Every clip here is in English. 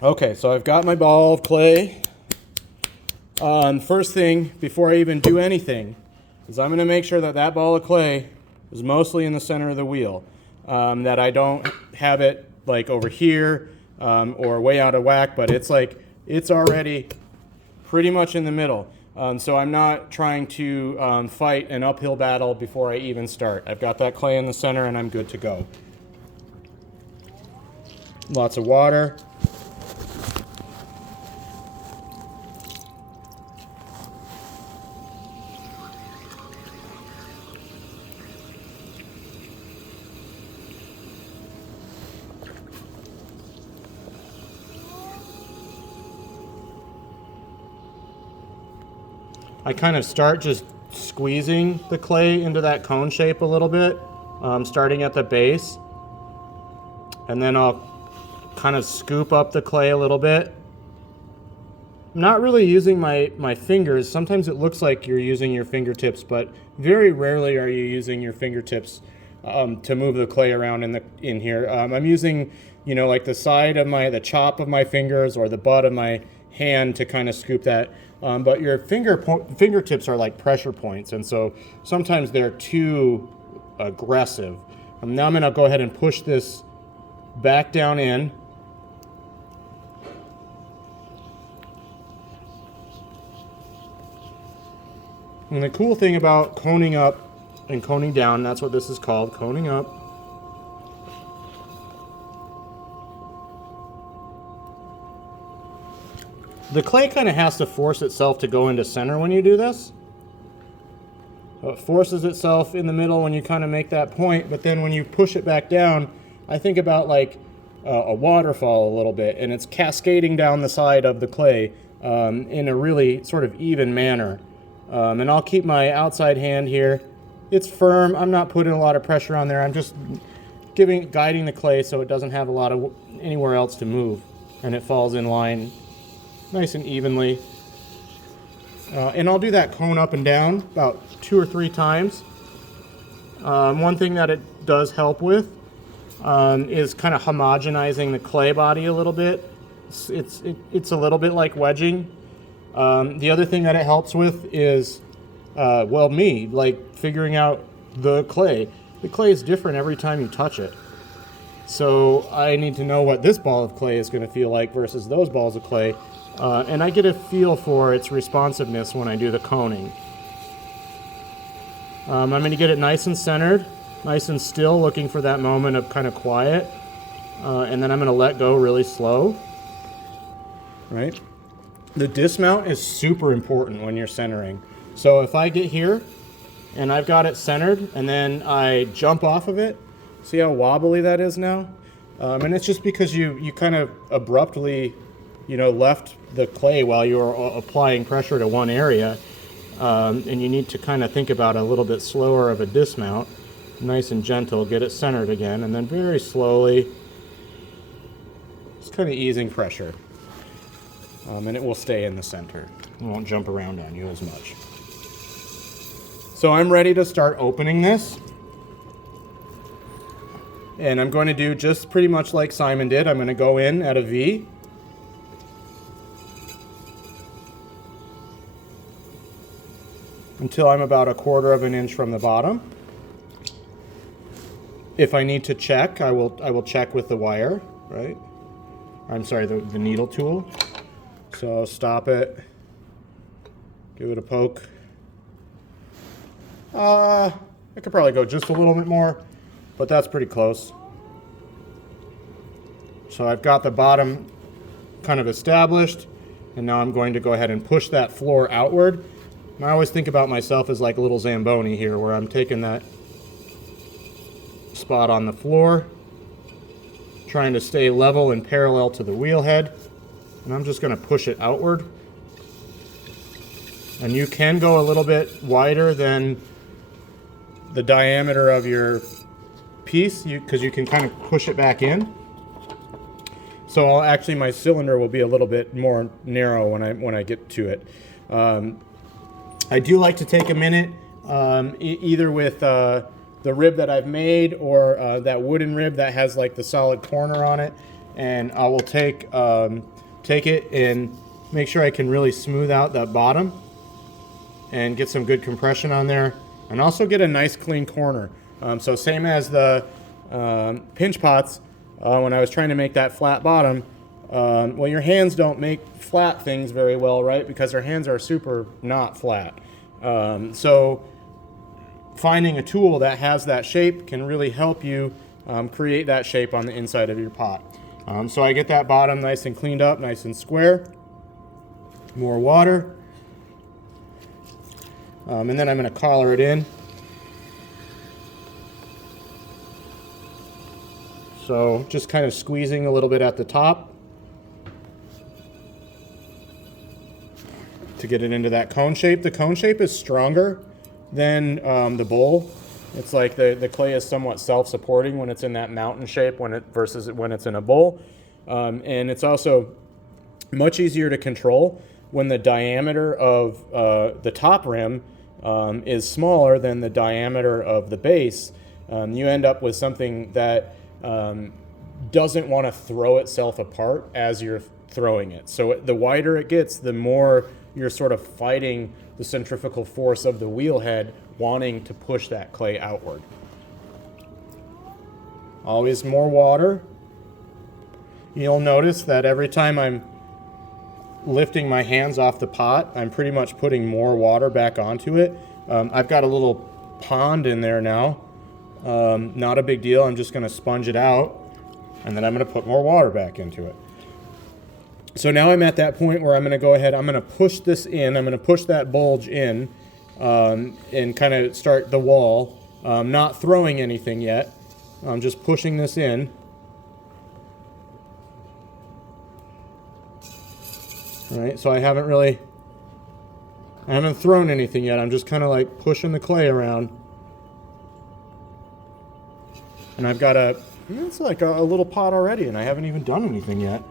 Okay, so I've got my ball of clay. First thing, before I even do anything, is I'm going to make sure that that ball of clay is mostly in the center of the wheel. That I don't have it like over here or way out of whack, but it's already pretty much in the middle. So I'm not trying to fight an uphill battle before I even start. I've got that clay in the center and I'm good to go. Lots of water. I kind of start just squeezing the clay into that cone shape a little bit, starting at the base. And then I'll kind of scoop up the clay a little bit. I'm not really using my fingers. Sometimes it looks like you're using your fingertips, but very rarely are you using your fingertips to move the clay around in here. I'm using, like the side of the chop of my fingers or the butt of my hand to kind of scoop that. But your fingertips are like pressure points, and so sometimes they're too aggressive. Now I'm going to go ahead and push this back down in. And the cool thing about coning up and coning down, that's what this is called, coning up. The clay kind of has to force itself to go into center when you do this. So it forces itself in the middle when you kind of make that point, but then when you push it back down, I think about like a waterfall a little bit, and it's cascading down the side of the clay in a really sort of even manner. And I'll keep my outside hand here. It's firm. I'm not putting a lot of pressure on there. I'm just guiding the clay so it doesn't have a lot of anywhere else to move, and it falls in line nice and evenly. And I'll do that cone up and down about 2 or 3 times. One thing that it does help with is kind of homogenizing the clay body a little bit. It's a little bit like wedging. The other thing that it helps with is, figuring out the clay. The clay is different every time you touch it. So I need to know what this ball of clay is going to feel like versus those balls of clay. And I get a feel for its responsiveness when I do the coning. I'm going to get it nice and centered, nice and still, looking for that moment of kind of quiet. And then I'm going to let go really slow. Right? The dismount is super important when you're centering. So if I get here and I've got it centered and then I jump off of it, see how wobbly that is now? And it's just because you kind of abruptly left the clay while you were applying pressure to one area, and you need to kind of think about a little bit slower of a dismount, nice and gentle, get it centered again, and then very slowly, just kind of easing pressure, and it will stay in the center. It won't jump around on you as much. So I'm ready to start opening this. And I'm going to do just pretty much like Simon did. I'm going to go in at a V. Until I'm about 1/4 of an inch from the bottom. If I need to check, I will check with the wire, right? I'm sorry, the needle tool. So stop it, give it a poke. I could probably go just a little bit more, but that's pretty close. So I've got the bottom kind of established, and now I'm going to go ahead and push that floor outward. And I always think about myself as like a little Zamboni here, where I'm taking that spot on the floor, trying to stay level and parallel to the wheel head, and I'm just going to push it outward. And you can go a little bit wider than the diameter of your piece, because you can kind of push it back in. So actually my cylinder will be a little bit more narrow when I get to it. I do like to take a minute, either with the rib that I've made or that wooden rib that has like the solid corner on it, and I will take it and make sure I can really smooth out that bottom and get some good compression on there, and also get a nice clean corner. So same as the pinch pots, when I was trying to make that flat bottom, well, your hands don't make flat things very well, right? Because our hands are super not flat. So finding a tool that has that shape can really help you create that shape on the inside of your pot. So I get that bottom nice and cleaned up, nice and square. More water. And then I'm going to collar it in. So just kind of squeezing a little bit at the top to get it into that cone shape. The cone shape is stronger than the bowl. It's like the clay is somewhat self-supporting when it's in that mountain shape versus when it's in a bowl. And it's also much easier to control when the diameter of the top rim is smaller than the diameter of the base. You end up with something that doesn't want to throw itself apart as you're throwing it. So the wider it gets, the more you're sort of fighting the centrifugal force of the wheel head wanting to push that clay outward. Always more water. You'll notice that every time I'm lifting my hands off the pot, I'm pretty much putting more water back onto it. I've got a little pond in there now. Not a big deal. I'm just going to sponge it out, and then I'm going to put more water back into it. So now I'm at that point where I'm going to go ahead, I'm going to push this in, I'm going to push that bulge in, and kind of start the wall. Not throwing anything yet. I'm just pushing this in. All right, so I haven't thrown anything yet. I'm just kind of like pushing the clay around. And I've got it's like a little pot already, and I haven't even done anything yet.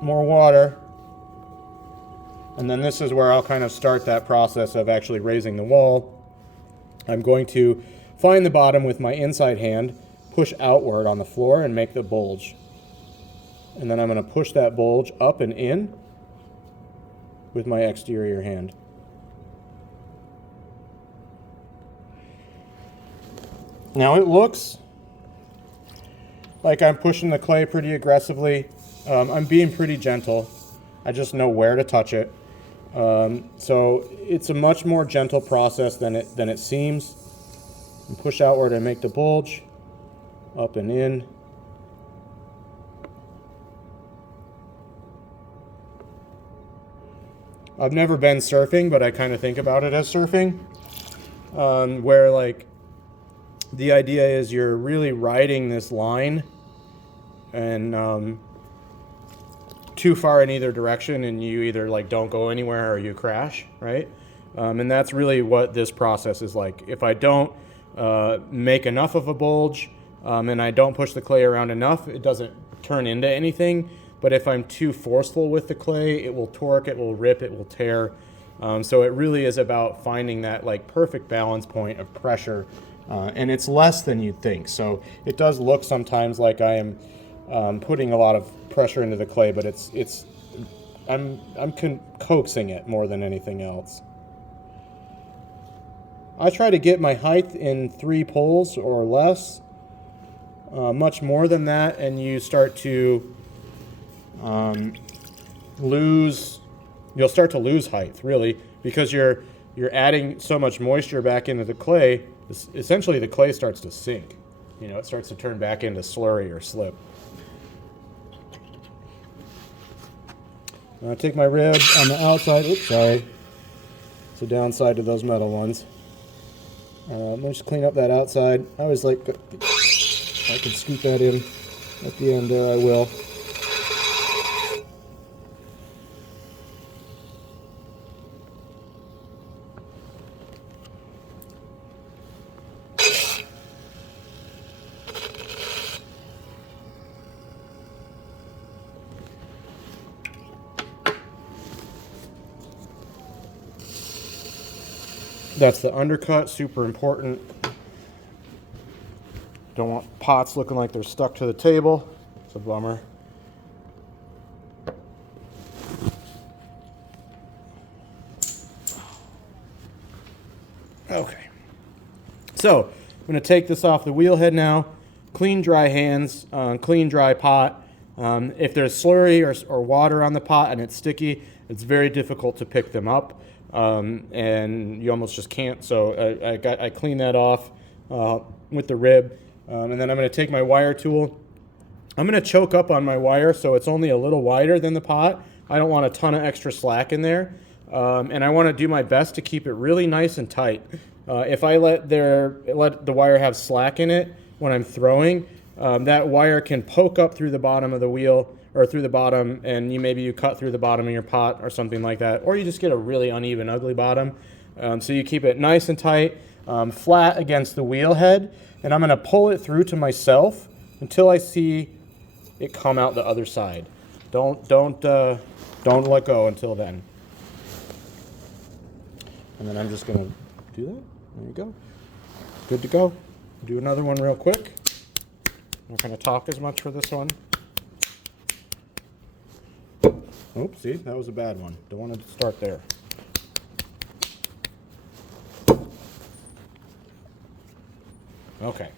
More water. And then this is where I'll kind of start that process of actually raising the wall. I'm going to find the bottom with my inside hand, push outward on the floor, and make the bulge. And then I'm going to push that bulge up and in with my exterior hand. Now it looks like I'm pushing the clay pretty aggressively. I'm being pretty gentle. I just know where to touch it. So it's a much more gentle process than it seems. And push outward and make the bulge, up and in. I've never been surfing, but I kind of think about it as surfing, where like the idea is you're really riding this line and too far in either direction, and you either like don't go anywhere or you crash, right? And that's really what this process is like. If I don't make enough of a bulge and I don't push the clay around enough, it doesn't turn into anything. But if I'm too forceful with the clay, it will torque, it will rip, it will tear. So it really is about finding that like perfect balance point of pressure, and it's less than you'd think. So it does look sometimes like I am putting a lot of pressure into the clay, but I'm coaxing it more than anything else. I try to get my height in 3 pulls or less. Much more than that, and you start to you'll start to lose height, really, because you're adding so much moisture back into the clay. Essentially, the clay starts to sink. It starts to turn back into slurry or slip. I take my rib on the outside. Oops, sorry. It's a downside to those metal ones. Let me just clean up that outside. I always like, if I can scoot that in at the end there, I will. That's the undercut, super important. Don't want pots looking like they're stuck to the table. It's a bummer. Okay. So I'm going to take this off the wheel head now. Clean, dry hands, clean, dry pot. If there's slurry or water on the pot and it's sticky, it's very difficult to pick them up, and you almost just can't. So I clean that off with the rib, and then I'm going to take my wire tool. I'm going to choke up on my wire so it's only a little wider than the pot. I don't want a ton of extra slack in there, and I want to do my best to keep it really nice and tight. If I let the wire have slack in it when I'm throwing, that wire can poke up through the bottom of the wheel, or through the bottom, and maybe you cut through the bottom of your pot or something like that, or you just get a really uneven, ugly bottom. So you keep it nice and tight, flat against the wheel head, and I'm going to pull it through to myself until I see it come out the other side. Don't let go until then. And then I'm just going to do that. There you go. Good to go. Do another one real quick. I'm not going to talk as much for this one. Oops, see, that was a bad one. Don't want to start there. Okay.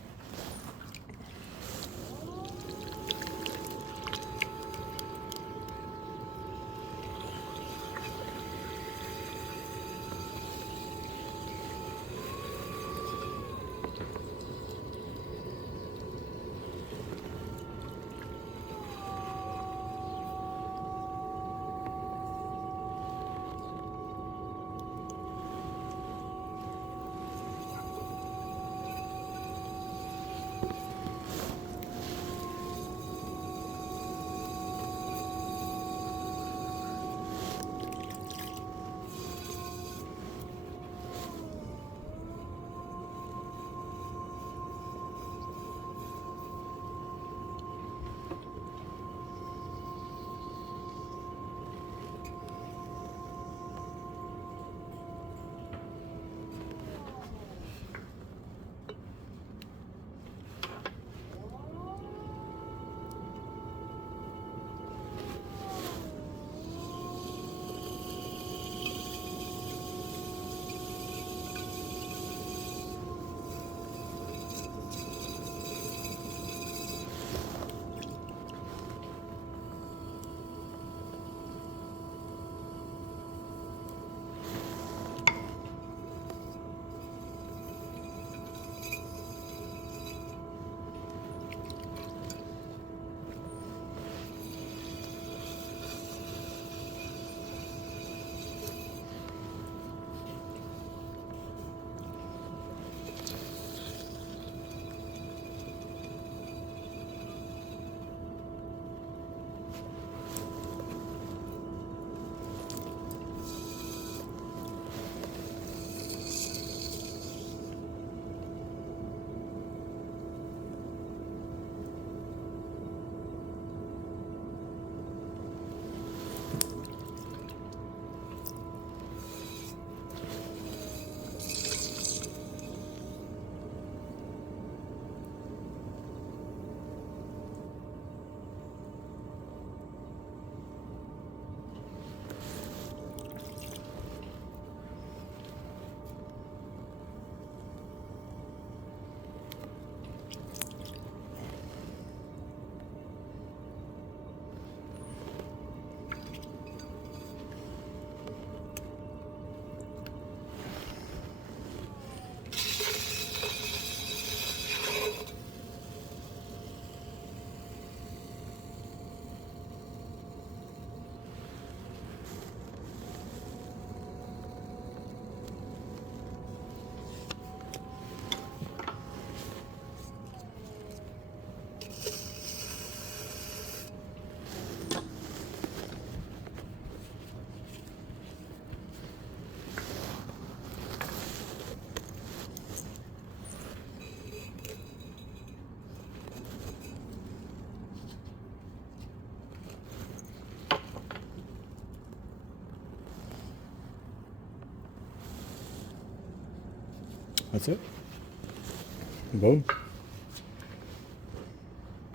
That's it. Boom.